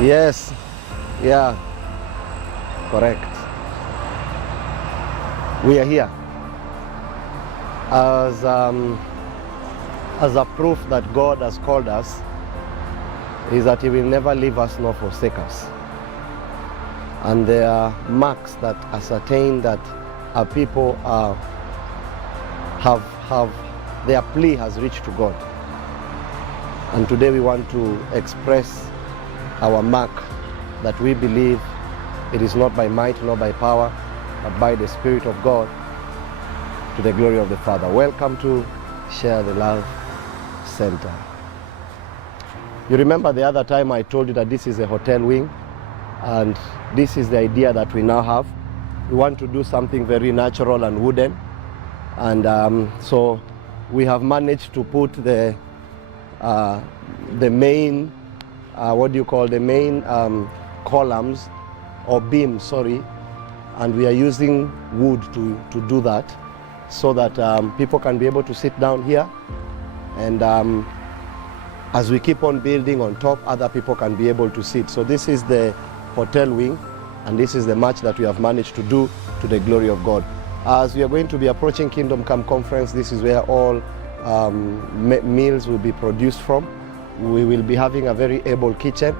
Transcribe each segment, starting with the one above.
Yes. Yeah. Correct. We are here as a proof that God has called us, is that He will never leave us nor forsake us. And there are marks that ascertain that our people have their plea has reached to God. And today we want to express our mark that we believe it is not by might nor by power, but by the Spirit of God, to the glory of the Father. Welcome to Share the Love Center. You remember the other time I told you that this is a hotel wing, and this is the idea that we now have. We want to do something very natural and wooden, and so we have managed to put the main the main columns or beams, sorry, and we are using wood to do that, so that people can be able to sit down here, and as we keep on building on top, other people can be able to sit. So this is the hotel wing, and this is the match that we have managed to do to the glory of God. As we are going to be approaching Kingdom Come Conference, this is where all meals will be produced from. We will be having a very able kitchen.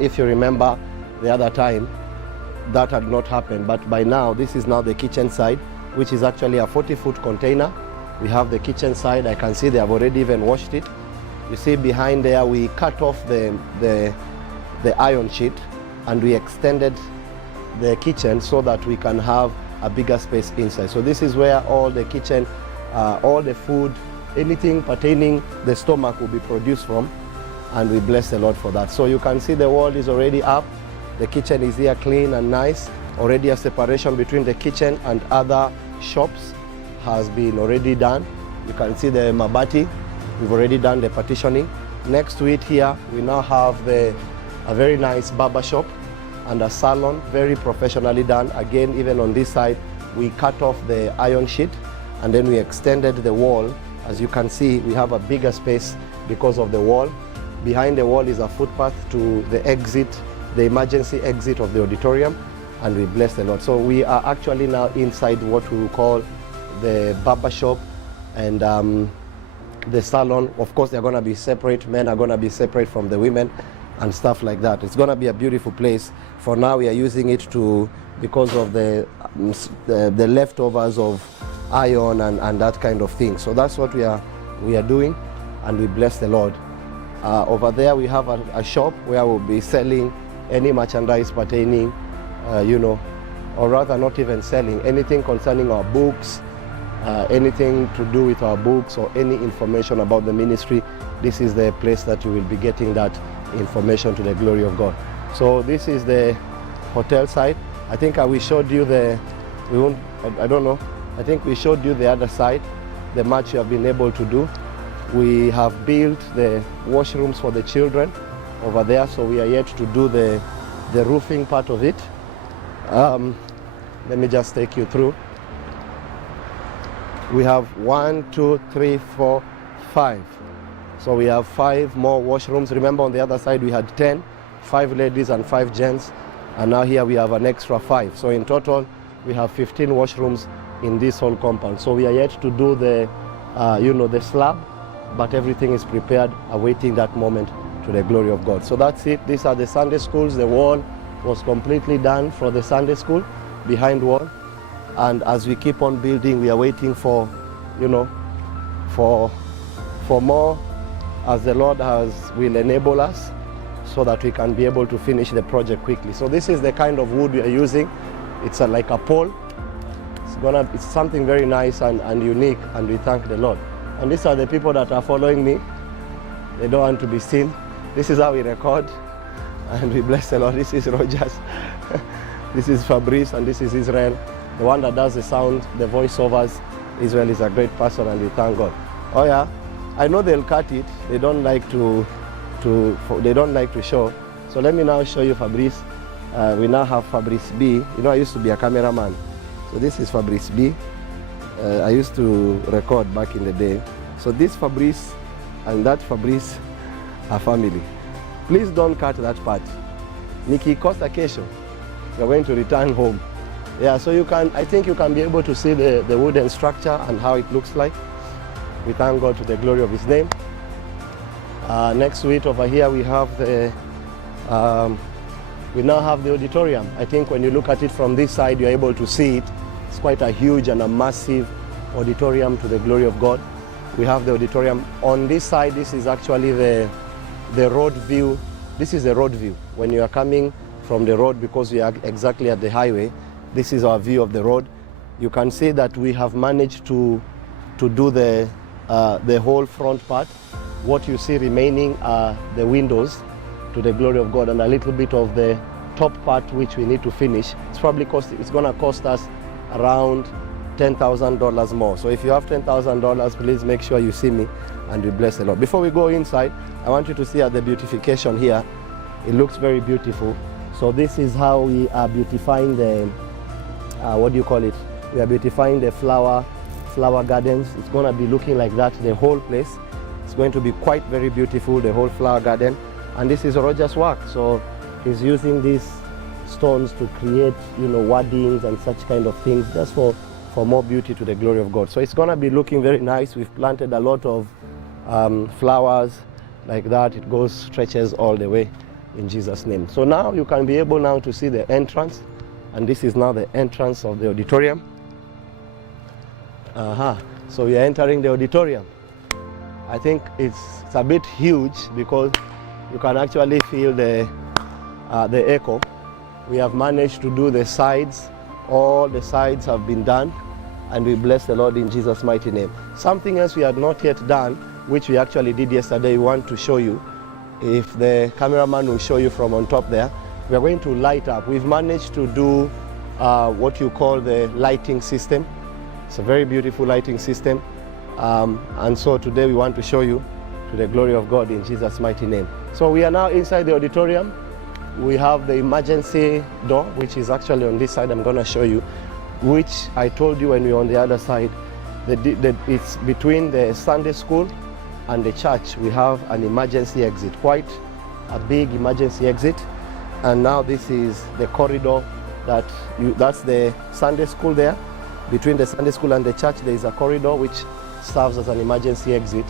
If you remember the other time, that had not happened, but by now this is now the kitchen side, which is actually a 40-foot container. We have the kitchen side. I can see they have already even washed it. You see behind there, we cut off the iron sheet, and we extended the kitchen so that we can have a bigger space inside. So this is where all the kitchen, all the food, anything pertaining the stomach will be produced from, and we bless the Lord for that. So you can see the wall is already up. The kitchen is here clean and nice. Already a separation between the kitchen and other shops has been already done. You can see the mabati. We've already done the partitioning. Next to it here, we now have a very nice barber shop and a salon, very professionally done. Again, even on this side, we cut off the iron sheet, and then we extended the wall. As you can see, we have a bigger space because of the wall. Behind the wall is a footpath to the exit, the emergency exit of the auditorium, and we bless the Lord. So we are actually now inside what we will call the barber shop and the salon. Of course, they're going to be separate. Men are going to be separate from the women and stuff like that. It's going to be a beautiful place. For now, we are using it because of the leftovers of iron and that kind of thing. So that's what we are doing, and we bless the Lord. Over there, we have a shop where we'll be selling any merchandise pertaining, or rather not even selling, anything concerning our books, anything to do with our books or any information about the ministry. This is the place that you will be getting that information to the glory of God. So this is the hotel side. I think we showed you I don't know. I think we showed you the other side, the match you have been able to do. We have built the washrooms for the children over there, so we are yet to do the roofing part of it. Let me just take you through. We have 1, 2, 3, 4, 5. So we have 5 more washrooms. Remember, on the other side we had 10, 5 ladies and 5 gents, and now here we have an extra 5. So in total we have 15 washrooms in this whole compound. So we are yet to do the the slab, but everything is prepared, awaiting that moment to the glory of God. So that's it. These are the Sunday schools. The wall was completely done for the Sunday school, behind wall. And as we keep on building, we are waiting for more, as the Lord will enable us, so that we can be able to finish the project quickly. So this is the kind of wood we are using. It's like a pole. It's something very nice and unique, and we thank the Lord. And these are the people that are following me. They don't want to be seen. This is how we record, and we bless the Lord. This is Rogers. This is Fabrice, and this is Israel, the one that does the sound, the voiceovers. Israel is a great person, and we thank God. Oh yeah, I know they'll cut it. They don't like to show. So let me now show you Fabrice. We now have Fabrice B. I used to be a cameraman. So this is Fabrice B. I used to record back in the day. So this Fabrice and that Fabrice are family. Please don't cut that part. Nikikosa kesho, you're going to return home. Yeah, so I think you can be able to see the wooden structure and how it looks like. We thank God to the glory of His name. Next to it over here we have we now have the auditorium. I think when you look at it from this side, you're able to see it. It's quite a huge and a massive auditorium to the glory of God. We have the auditorium. On this side, this is actually the road view. This is the road view. When you are coming from the road, because we are exactly at the highway, this is our view of the road. You can see that we have managed to do the whole front part. What you see remaining are the windows to the glory of God, and a little bit of the top part which we need to finish. It's going to cost us around $10,000 more. So if you have $10,000, please make sure you see me and we bless the Lord. Before we go inside, I want you to see the beautification here. It looks very beautiful. So this is how we are beautifying the what do you call it? We are beautifying the flower gardens. It's going to be looking like that, the whole place. It's going to be quite very beautiful, the whole flower garden. And this is Roger's work. So he's using these stones to create, wordings and such kind of things, just for more beauty to the glory of God. So it's going to be looking very nice. We've planted a lot of flowers like that. It stretches all the way in Jesus' name. So now you can be able now to see the entrance. And this is now the entrance of the auditorium. So we are entering the auditorium. I think it's a bit huge because you can actually feel the echo. We have managed to do the sides. All the sides have been done, and we bless the Lord in Jesus' mighty name. Something else we had not yet done, which we actually did yesterday, we want to show you. If the cameraman will show you from on top there, we are going to light up. We've managed to do what you call the lighting system. It's a very beautiful lighting system. And so today we want to show you to the glory of God in Jesus' mighty name. So we are now inside the auditorium. We have the emergency door, which is actually on this side. I'm going to show you, which I told you when we were on the other side. It's between the Sunday school and the church. We have an emergency exit, quite a big emergency exit. And now this is the corridor that's the Sunday school there. Between the Sunday school and the church, there is a corridor which serves as an emergency exit.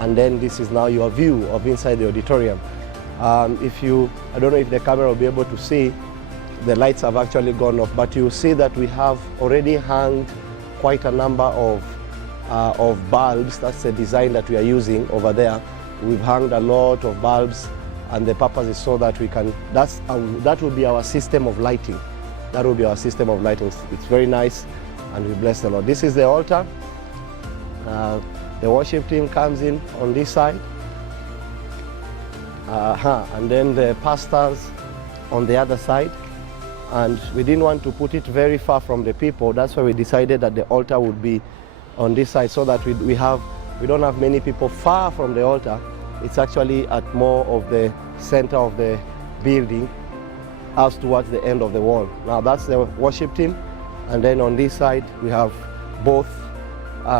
And then this is now your view of inside the auditorium. I don't know if the camera will be able to see, the lights have actually gone off, but you see that we have already hung quite a number of bulbs. That's the design that we are using over there. We've hung a lot of bulbs, and the purpose is so that we can, that will be our system of lighting. That will be our system of lighting. It's very nice, and we bless the Lord. This is the altar. The worship team comes in on this side. And then the pastors on the other side. And we didn't want to put it very far from the people. That's why we decided that the altar would be on this side, so that we don't have many people far from the altar. It's actually at more of the center of the building, as towards the end of the wall. Now that's the worship team. And then on this side we have both,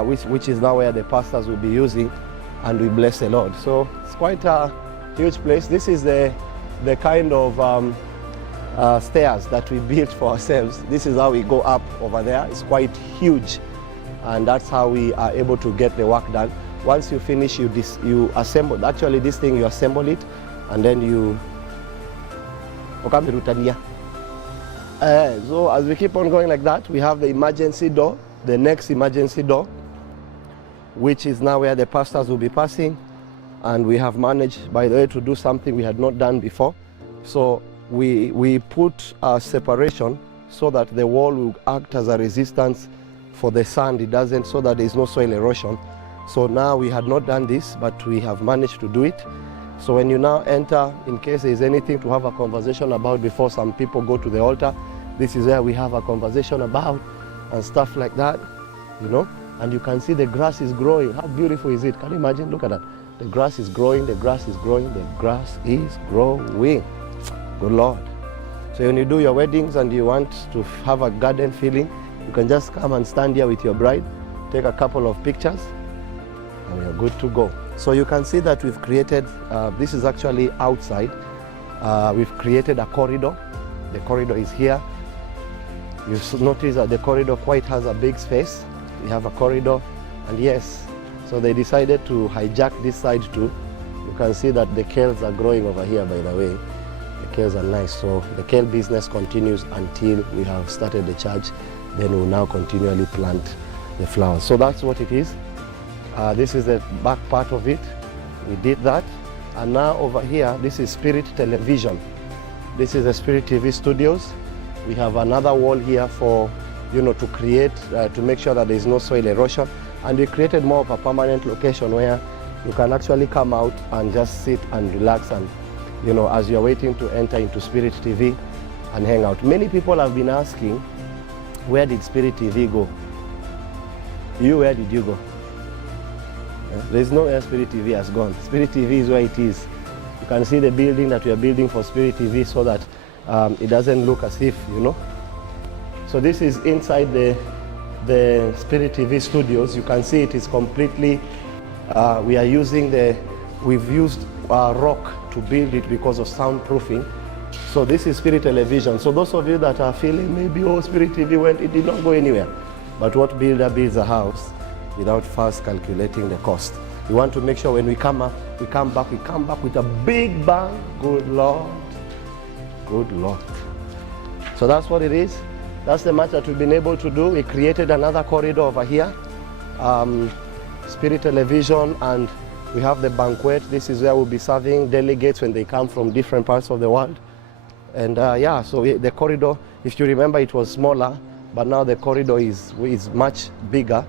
which is now where the pastors will be using, and we bless the Lord. So it's quite a huge place. This is the kind of stairs that we built for ourselves. This is how we go up over there. It's quite huge, and that's how we are able to get the work done. Once you finish, you assemble. Actually, this thing, you assemble it, and then you. So as we keep on going like that, we have the emergency door, the next emergency door, which is now where the pastors will be passing. And we have managed, by the way, to do something we had not done before. So we put a separation so that the wall will act as a resistance for the sand. It doesn't, so that there is no soil erosion. So now we had not done this, but we have managed to do it. So when you now enter, in case there is anything to have a conversation about before some people go to the altar, this is where we have a conversation about and stuff like that, And you can see the grass is growing. How beautiful is it? Can you imagine? Look at that. The grass is growing, the grass is growing, the grass is growing. Good Lord. So when you do your weddings and you want to have a garden feeling, you can just come and stand here with your bride, take a couple of pictures, and you're good to go. So you can see that we've created, this is actually outside. We've created a corridor. The corridor is here. You notice that the corridor quite has a big space. We have a corridor, and yes, so they decided to hijack this side too. You can see that the kales are growing over here, by the way. The kales are nice, so the kale business continues until we have started the church. Then we'll now continually plant the flowers. So that's what it is. This is the back part of it. We did that. And now over here, this is Spirit Television. This is the Spirit TV studios. We have another wall here for, to create, to make sure that there is no soil erosion. And we created more of a permanent location where you can actually come out and just sit and relax and, as you're waiting to enter into Spirit TV and hang out. Many people have been asking, where did Spirit TV go? Where did you go? There's no where Spirit TV has gone. Spirit TV is where it is. You can see the building that we are building for Spirit TV so that it doesn't look as if, So this is inside the Spirit TV studios. You can see it is completely, we've used rock to build it because of soundproofing. So this is Spirit Television. So those of you that are feeling maybe, Spirit TV it did not go anywhere. But what builder builds a house without first calculating the cost? We want to make sure when we come back with a big bang. Good Lord. Good Lord. So that's what it is. That's the much that we've been able to do. We created another corridor over here. Spirit Television, and we have the banquet. This is where we'll be serving delegates when they come from different parts of the world. And so the corridor, if you remember, it was smaller, but now the corridor is much bigger,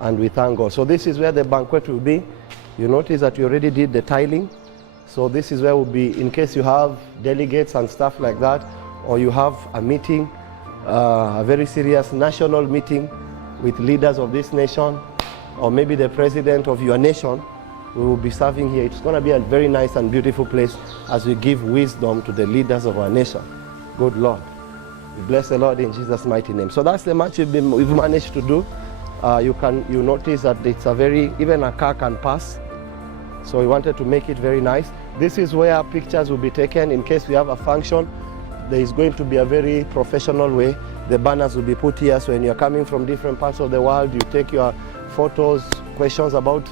and we thank God. So this is where the banquet will be. You notice that we already did the tiling. So this is where we'll be in case you have delegates and stuff like that, or you have a meeting, a very serious national meeting with leaders of this nation, or maybe the president of your nation. We will be serving here. It's going to be a very nice and beautiful place as we give wisdom to the leaders of our nation. Good Lord. We bless the Lord in Jesus' mighty name. So that's the much we've managed to do. You notice that it's even a car can pass. So we wanted to make it very nice. This is where pictures will be taken in case we have a function. There is going to be a very professional way. The banners will be put here. So when you're coming from different parts of the world, you take your photos, questions about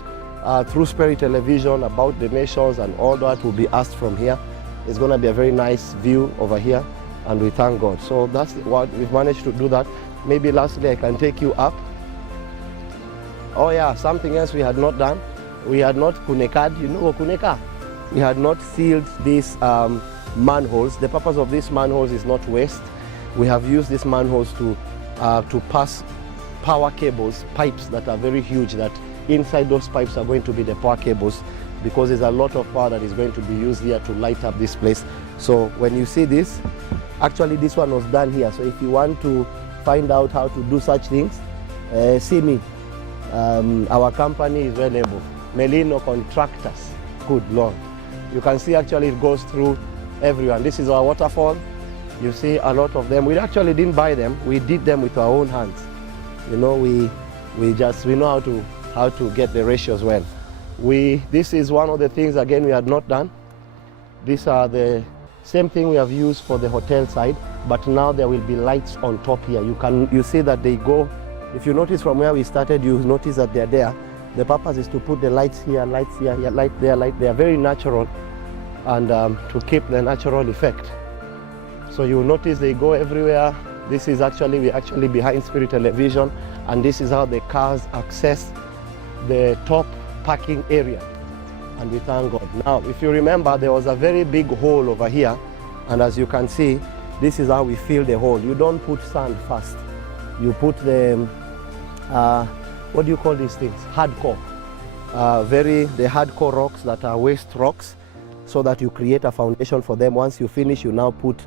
through Spirit Television about the nations, and all that will be asked from here. It's going to be a very nice view over here, and we thank God. So that's what we've managed to do that. Maybe lastly I can take you up. Oh yeah, something else we had not done. We had not kunekad, kuneka? We had not sealed these manholes. The purpose of these manholes is not waste. We have used these manholes to pass power cables, pipes that are very huge, that inside those pipes are going to be the power cables, because there's a lot of power that is going to be used here to light up this place. So when you see this, actually this one was done here. So if you want to find out how to do such things, see me. Our company is well able. Melino Contractors. Good Lord. You can see actually it goes through everyone. This is our waterfall. You see a lot of them. We actually didn't buy them. We did them with our own hands. We know how to get the ratios well. This is one of the things, again, we had not done. These are the same thing we have used for the hotel side, but now there will be lights on top here. You see that they go, if you notice from where we started, you notice that they're there. The purpose is to put the lights here, light there, light there, very natural, and to keep the natural effect. So you will notice they go everywhere. This is we're actually behind Spirit Television, and this is how the cars access the top parking area, and we thank God. Now, if you remember, there was a very big hole over here, and as you can see, this is how we fill the hole. You don't put sand first. You put the, what do you call these things? Hardcore. The hardcore rocks that are waste rocks, so that you create a foundation for them. Once you finish, you now put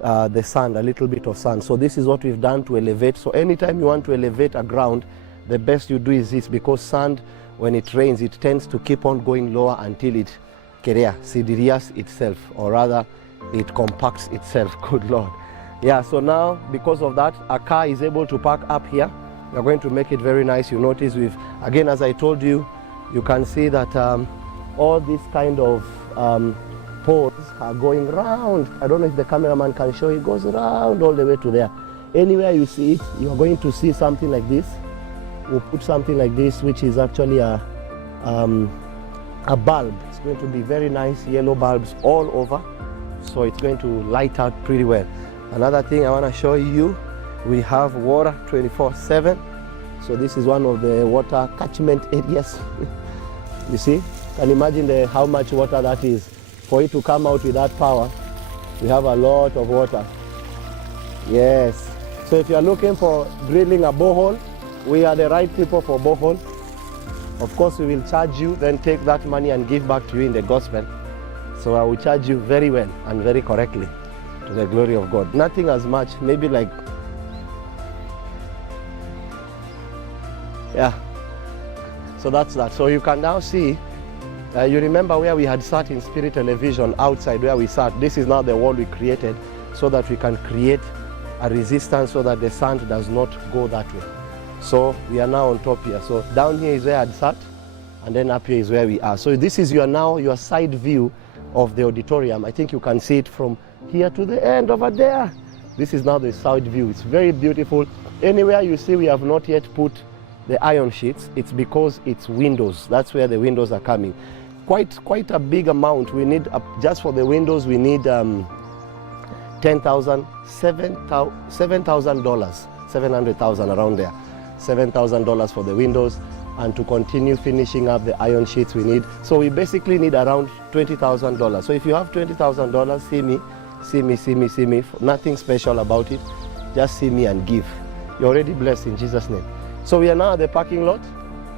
the sand, a little bit of sand. So this is what we've done to elevate. So anytime you want to elevate a ground, the best you do is this, because sand, when it rains, it tends to keep on going lower until it sidirias itself, or rather it compacts itself. Good Lord. Yeah, so now because of that, a car is able to park up here. We're going to make it very nice. You notice again, as I told you, you can see that all these kind of poles are going round. I don't know if the cameraman can show. It goes round all the way to there. Anywhere you see it, you are going to see something like this. We'll put something like this, which is actually a bulb. It's going to be very nice yellow bulbs all over, so it's going to light out pretty well. Another thing I want to show you, we have water 24/7. So this is one of the water catchment areas. You see, can you imagine how much water that is? For it to come out with that power, we have a lot of water. Yes. So if you are looking for drilling a borehole, we are the right people for borehole. Of course, we will charge you, then take that money and give back to you in the gospel. So I will charge you very well and very correctly, to the glory of God. Nothing as much, maybe like, yeah. So that's that. So you can now see, you remember where we had sat in Spirit Television, outside where we sat. This is now the wall we created so that we can create a resistance so that the sand does not go that way. So we are now on top here. So down here is where I had sat, and then up here is where we are. So this is your side view of the auditorium. I think you can see it from here to the end over there. This is now the side view. It's very beautiful. Anywhere you see we have not yet put the iron sheets, it's because it's windows. That's where the windows are coming. Quite a big amount. We need, just for the windows, we need $7,000, $700,000 around there. $7,000 for the windows, and to continue finishing up the iron sheets we need. So we basically need around $20,000. So if you have $20,000, see me. Nothing special about it. Just see me and give. You're already blessed in Jesus' name. So we are now at the parking lot.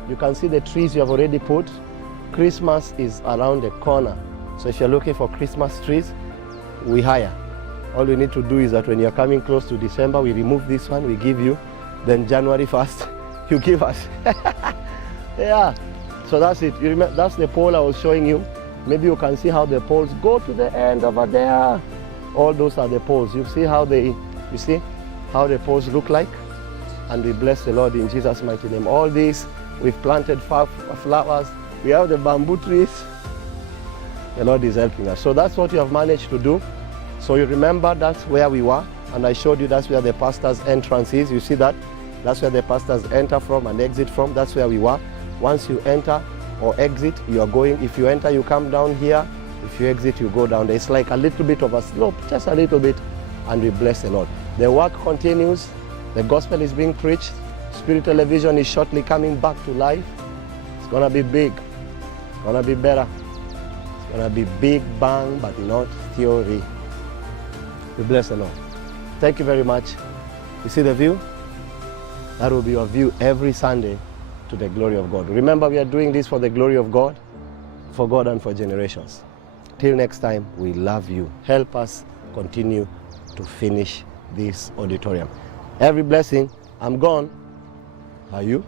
You can see the trees you have already put. Christmas is around the corner. So if you're looking for Christmas trees, we hire. All we need to do is that when you're coming close to December, we remove this one, we give you. Then January 1st, you give us. Yeah, so that's it. You remember, that's the pole I was showing you. Maybe you can see how the poles go to the end over there. All those are the poles. You see how the poles look like? And we bless the Lord in Jesus' mighty name. All these, we've planted flowers. We have the bamboo trees. The Lord is helping us. So that's what you have managed to do. So you remember that's where we were. And I showed you that's where the pastor's entrance is. You see that? That's where the pastors enter from and exit from. That's where we were. Once you enter or exit, you are going. If you enter, you come down here. If you exit, you go down there. It's like a little bit of a slope, just a little bit, and we bless the Lord. The work continues. The gospel is being preached. Spirit Television is shortly coming back to life. It's going to be big. It's going to be better. It's going to be big bang, but not theory. We bless the Lord. Thank you very much. You see the view? That will be your view every Sunday, to the glory of God. Remember, we are doing this for the glory of God, for God and for generations. Till next time, we love you. Help us continue to finish this auditorium. Every blessing. I'm gone. Are you?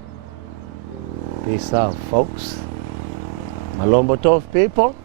Peace out, folks. Malombo Tov people.